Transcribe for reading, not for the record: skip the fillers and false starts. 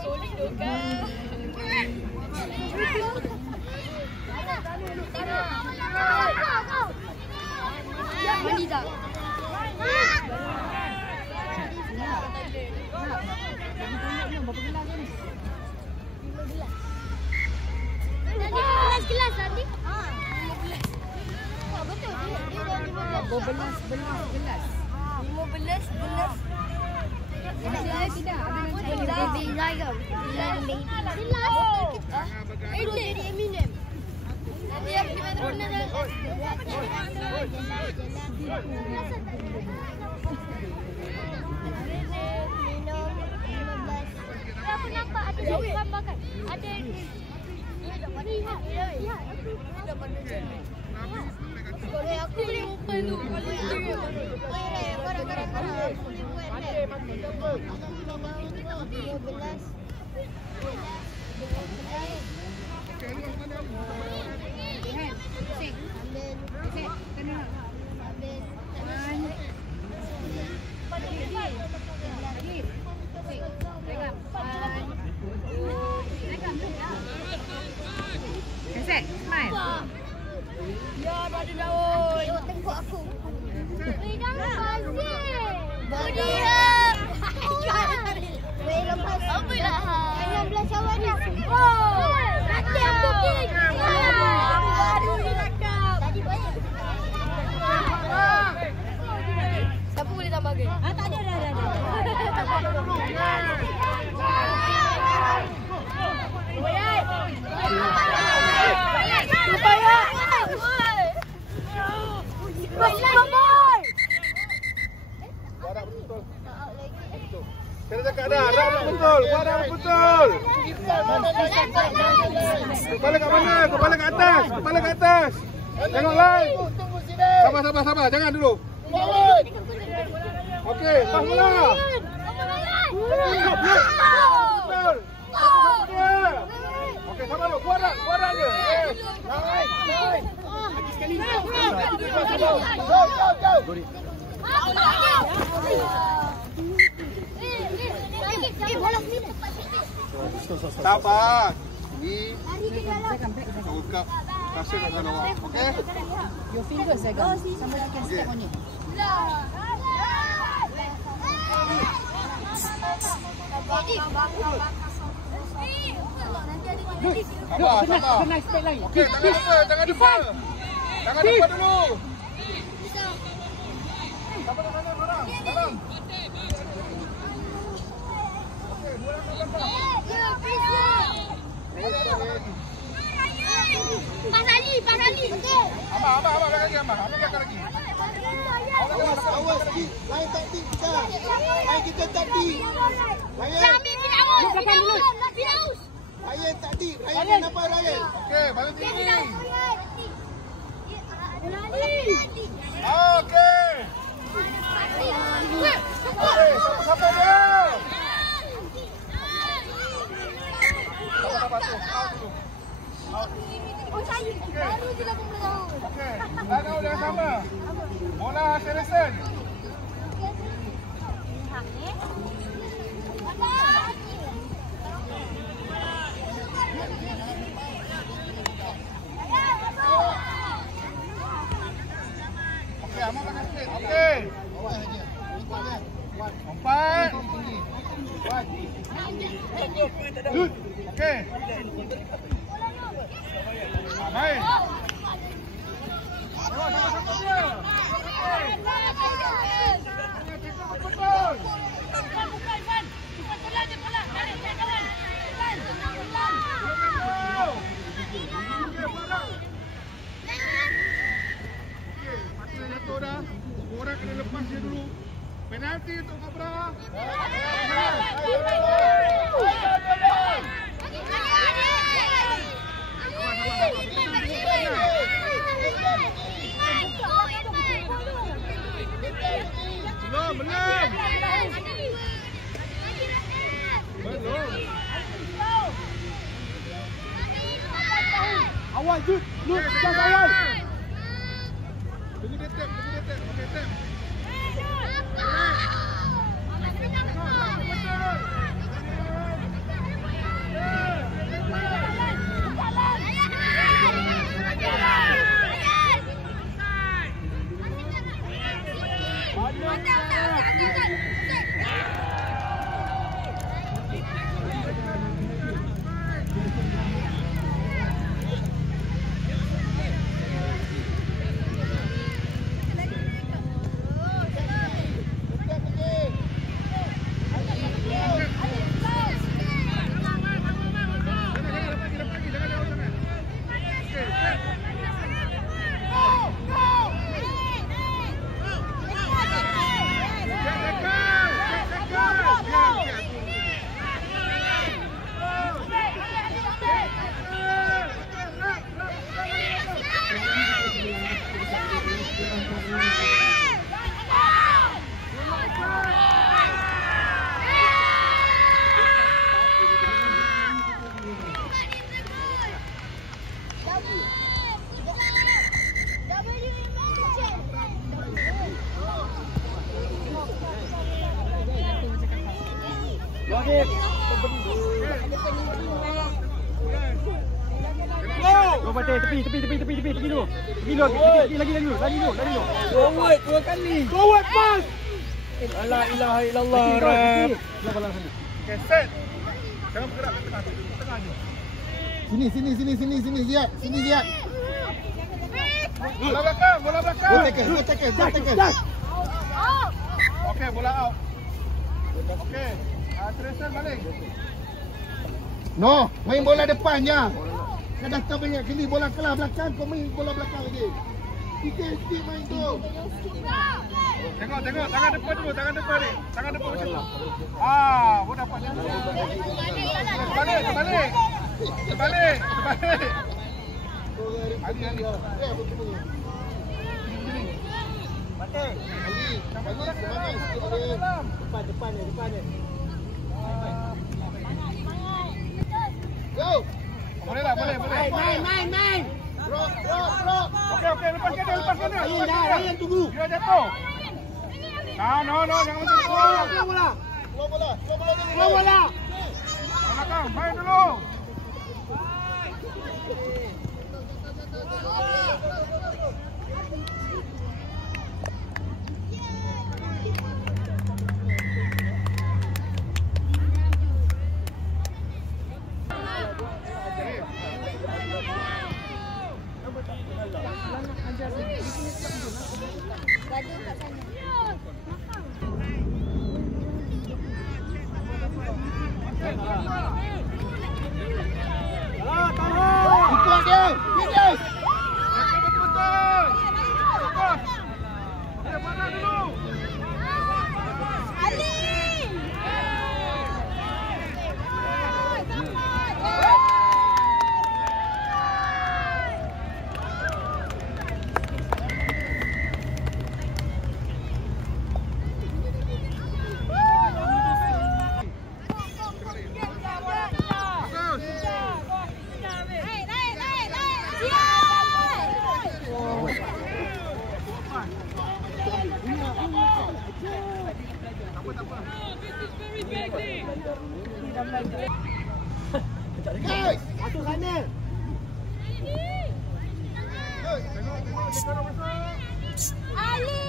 Solid tu kan. Mandi tak? Gelas tadi. Betul. Dia 15 gelas. 15 gelas. Tidak. Ada baby lain. Itu jadi Eminem. Nanti yang di mana-mana. Aku nampak ada gambar kan? Ada ini. Boleh aku beli lupa tu. Smile. Ya, dah ada daun. Tengok tengok aku. Jangan bazir. Bazir. Wei lepas. Apa dah? 16 awal dah. Oh. Nanti aku pergi. Baru dilakap. Tadi banyak. Siapa boleh tambah ke? Tak ada dah. Saya cakap dah, arah betul. Gua arah betul. Kepala kat mana? Kepala kat atas. Kepala kat atas. Tengok lain. Sabar. Jangan dulu. Okey, pas mula. Betul. Okey, sabar dulu. Gua arah dia. Baik. Lagi sekali. Go. Sabar. Ini buka kasih kat sana awak. Okey? Your fingers Zagan. Somebody can step on it. Sabar. Okey, tangan depan. Tangan depan dulu. Sabar kat sana orang. Dalam. Pas Ali. Okey. Abang belakang lagi, Abang belakang lagi. Awas sikit. Lain taktik kita. Lain kita taktik. Jangan ambil Firaus. Lain taktik. Lain nampak lain. Okey, balik tinggi. Okey. Siapa dia? Sabar tu. Oh saya baru je 18 tahun. Okey. Dah tahu dah sama. Bola Seresen. Okey, amak makan sikit. Okey. 4. Okey. Baik. Sama-sama dia. Betul. Jatuh dah. Orang kena lepas dia dulu. Penalti untuk Cobra. Belum. Awal Jud, gas awal. Tunggu dia tap. Okey, tap. Go Fatih, tepi dulu. Pergi dulu. Lagi dulu. Forward 2 kali. Forward pass. La ilaha illallah. Rap. Okay, set. Jangan bergerak ke tengah. Tengah je. Sini, Ziad. Sini, Ziad. Bola belakang. Go tackle. Okey, bola out. Okey. Tracer balik. No, main bola depan je. Kau dah tahu banyak kali bola kelah belakang, kau main bola belakang lagi. Sikit main tu. Tengok, tangan depan dulu, tangan depan ni. Tangan depan macam tu. Boleh dapat dia. Terbalik. Ali. Depan ni. Go. Boleh lah, boleh. Main. Drop. Okey, lepaskan dia. Ryan tunggu. Dia jatuh. No, jangan macam tu. Slow bola. Belakang, main dulu. Ikut dia. Finish. Betul. Fokus. Dia mana dulu? Guys. Masuk sana. Tengok. Ali!